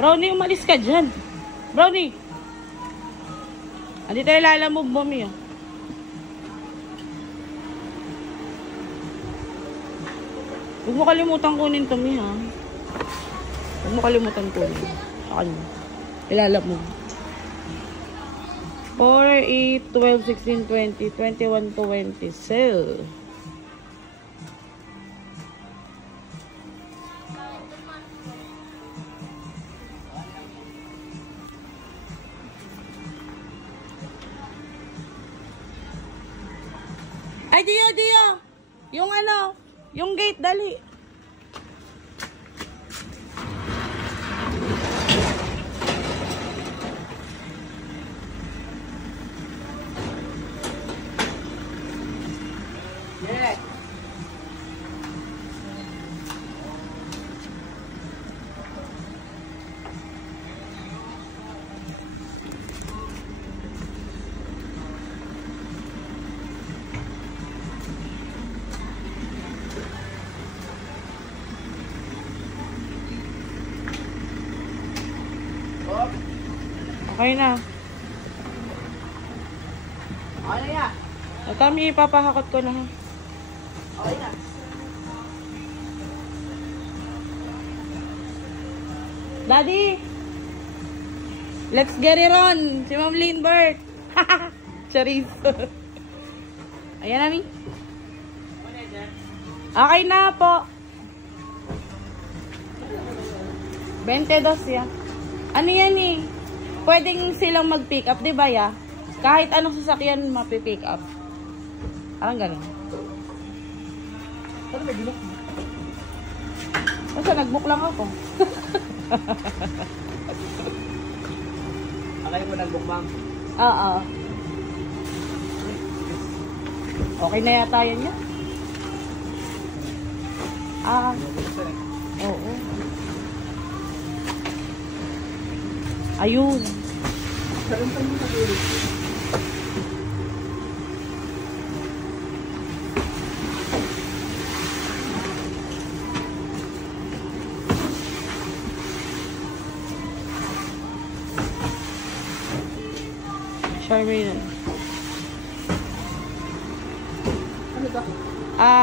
Brownie, umalis ka dyan. Brownie. Andito tayo lalamove, mommy. Oh. Huwag mo kalimutan kunin to, mi, ha? Huwag mo kalimutan kunin. Saka nyo. Ilalamove. 4, 8, 12, 16, 20, 21, 20. Sell. Ay, Dio! Yung ano, yung gate, dali. Yeah. Okay na. Okay na yan. Ito, may ipapahakot ko na, ha? Okay na. Daddy! Let's get it on! Si Ma'am Lindbergh! Charis! Ayan, Ami. Okay na po. 22 yan. Ano yan eh? Pwedeng silang mag-pick up, di ba ya? Kahit anong sasakyan mapipick up. Parang ganun. Ano may ginok? Basta nag-book lang ako. Akala mo nag-book, ma'am? Oo. Okay na yata yan yan. Oo. Ayun. Saan pa yung nag-ulit? Charmaine. Ano ba?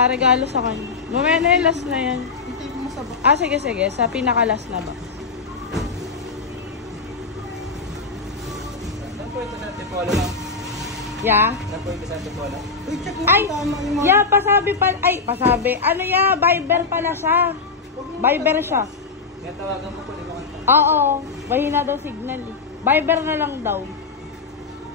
Regalo sa kanya. Mamaya na yung last na yan. Hintay mo sa box. Sige. Sa pinaka-last na ba? Saan po ito sa Tipolo, ma'am? Yeah. Saan po ito sa Tipolo? Ay, pasabi. Ano ya, Viber pala siya. Viber siya. Kaya tawagan mo po, di ba kanta? Oo, mahina daw signal eh. Viber na lang daw.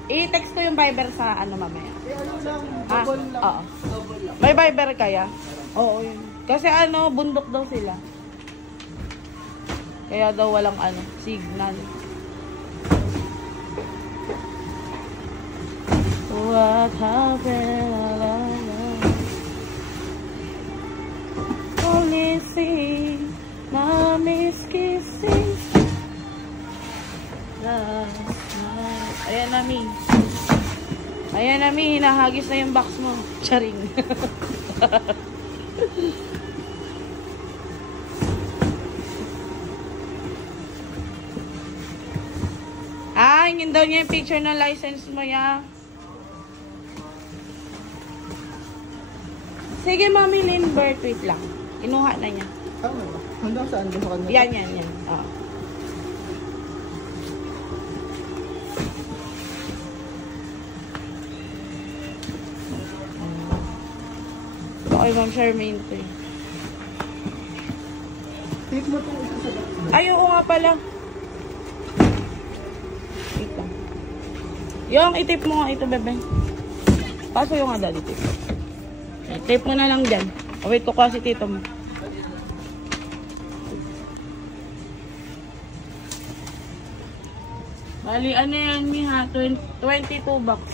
I-text ko yung Viber sa ano mamaya. Ano lang, Ha? double lang. Oo. Double lang. May Viber kaya? Oo, yun. Kasi ano, bundok daw sila. Kaya daw walang ano, signal. What happened? Only see na miss kissing last night. Ayan na, Mi. Hinahagis na yung box mo. Charing. Hingin daw niya yung picture ng license mo, ya. Sige, Mami Lindbergh. Wait lang. Inuha na niya. Tama ba? Hanggang saan ba sa kanya? Yan. Oo. Ito kay Ma'am Charmaine to eh. Take mo itong isa sa box. Ay, oo nga pala. Wait lang. Yung itip mo nga ito, bebe. Paso yung nga dali tip. Tape mo na lang dyan. Wait ko kasi tito mo. Bali, ano yan, Mi, ha? 22 bucks.